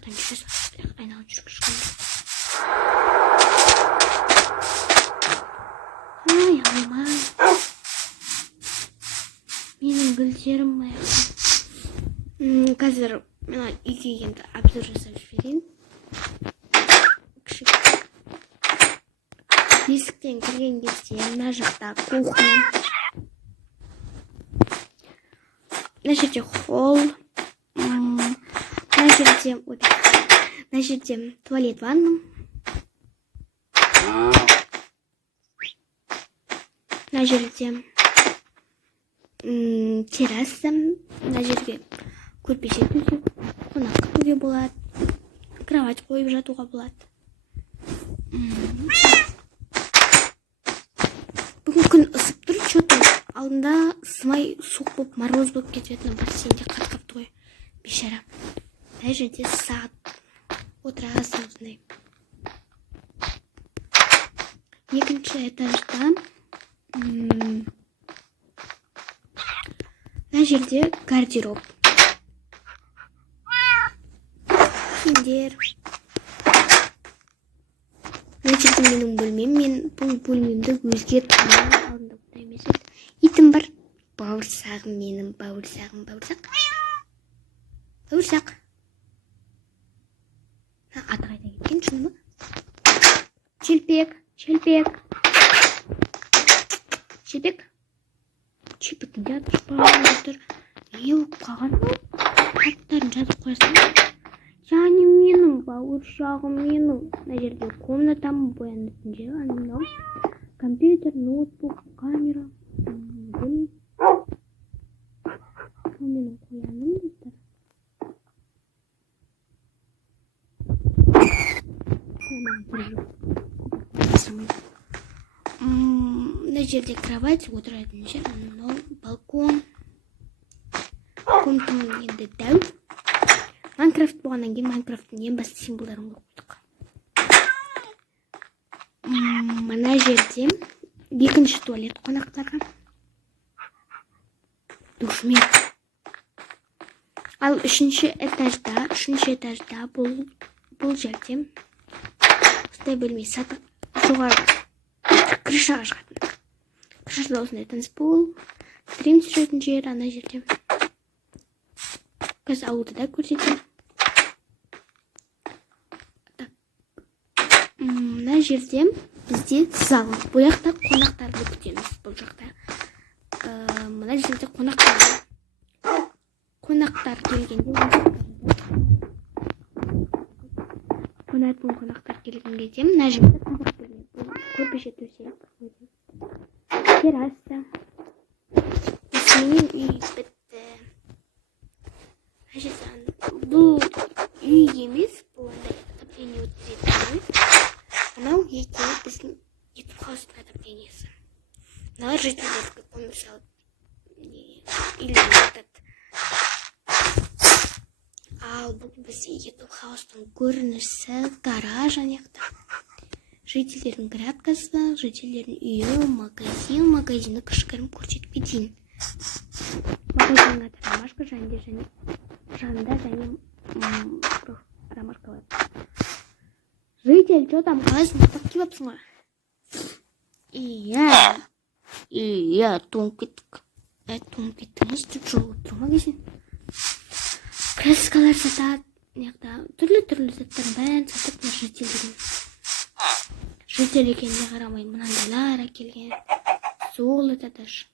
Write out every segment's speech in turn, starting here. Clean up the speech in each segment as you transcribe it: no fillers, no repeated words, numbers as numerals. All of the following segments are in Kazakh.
жақтан жүресің, айналып жүріп шыққан. Ай, алмай. Менің гүлдерім аяқта. Қазір мен үйге енді обзор жасап жіберейін. Есіктен кірген кезде мына жақта кухня. Мына жерде холл. Мына жерде туалет, ванна. Мына жерде терраса. Мына жерге көрпеше төсеп, қонақ күтуге болады. Кровать қойып жатуға болады. Бүгін күн ысып тұр, что-то алдында сымай суық болып, мороз болып кететін бассейнде қатқапты ғой. Бейшара. Мына жерде сағат отырасың осындай. Екінші этажда мына жерде гардероб. Киімдер. Мына жерде менің бөлмем. Мен бұл бөлмемді өзге тұрмын. Алдында бұндай емес. Итім бар. Бауырсағым менің, бауырсағым. Бауырсақ. Аты қайда кеткен, шыны ма? Челпек. Челпектің аты тұр. Не болып қалған? Аттарын жазып қойсың. Және менің бауыршағым менің. Мына жерде комнатам боянатын жер. Анау компьютер, ноутбук, камера. Менің қояным достар. Мына жерде кровать, отыратын жер. Анау балкон. Комнатам енді дәу. Майнкрафт болғаннан кейін Майнкрафттың ең басты символдарын қойдық. Мына жерде екінші туалет қонақтарға. Душмен. Ал үшінші этажда бұл жерде осындай бөлме сатып жоғары крышаға шығатын. Крышада осындай танцпол, стрим түсіретін жер ана жерде. Қазір ауылды да көрсетемін. Мына жерде бізде зал. Бұл жақта қонақтарды күтеміз. Бұл жақта мына жерде қонақтар келгенде мына жерде тамақ бөлме. Көрпеше төсек. Терраса. Осымен үй бітті. Бұл үй емес, бұл отопление өткізетін. Анау екеуі біздің YouTube хаустың отоплениясы. Мына жительдерге көмір салып үйлерін жатады. Ал бұл бізде YouTube хаустың көрінісі, гараж анаяқта. Жительдердің градкасы, жительдердің үйі, магазины кішігірім көрсетіп кетейін. Магазиннің аты Ромашка, жанында және Ромашка бар. Житель, что там, қалайсың, мақтап кебапсың ғой? Иә, тоңып кеттік. Тоңып кеттіңіз, тут жолып тұр магазин. Краскалар сатады, түрлі заттардың бәрін сатып жительдердің. Житель екеніне қарамай мынандайлар әкелген. Золото даже.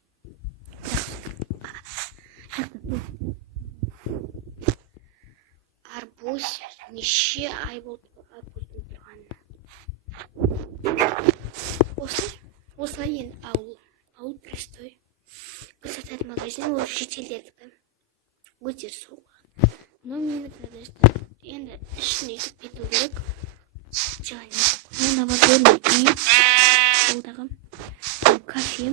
Арбуз неше ай болды арбуздың тұрғанына. Осылай енді ауыл пристой. Сататын магазин, ол шетелдердікі. Өтер соғылған. Но менікі енді ішін етіп кету керек. Новогодний үй. Олдағы кафе.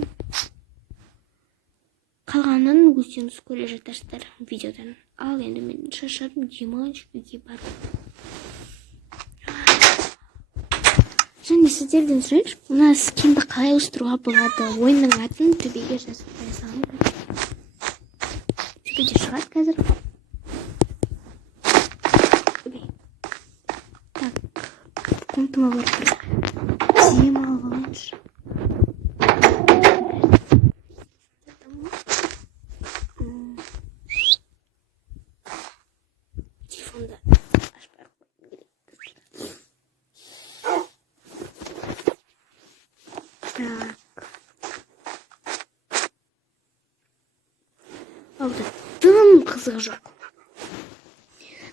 Қалғанын өздеріңіз көре жатарсыздар видеодан. Ал енді мен шашадым, демалыш үйге барып. Және сіздерден сұрайыншы, мына скинді қалай ауыстыруға болады? Ойынның атын төбеге жазып қоя саламын. Төбеде шығады қазір. комнатама барып бір тием алып алайыншы. Телефонда ашпай ақ қойғым келеді. Так. Алда тым қызығы жоқ.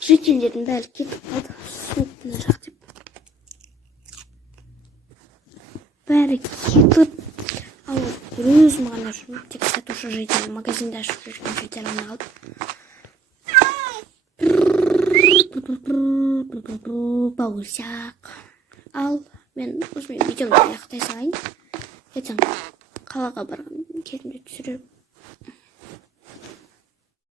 Жителдердің бәрі кетіп қалды. Суық мына жақ деп. Бәрі кетіп. Ал өзім ғана жүрмін. Тек сатушы житель магазинді ашып жүрген житель ғана қалды. Бауырсақ. Ал мен өзіме видеомды аяқтай салайын. Ертең қалаға барған кезімде түсіріп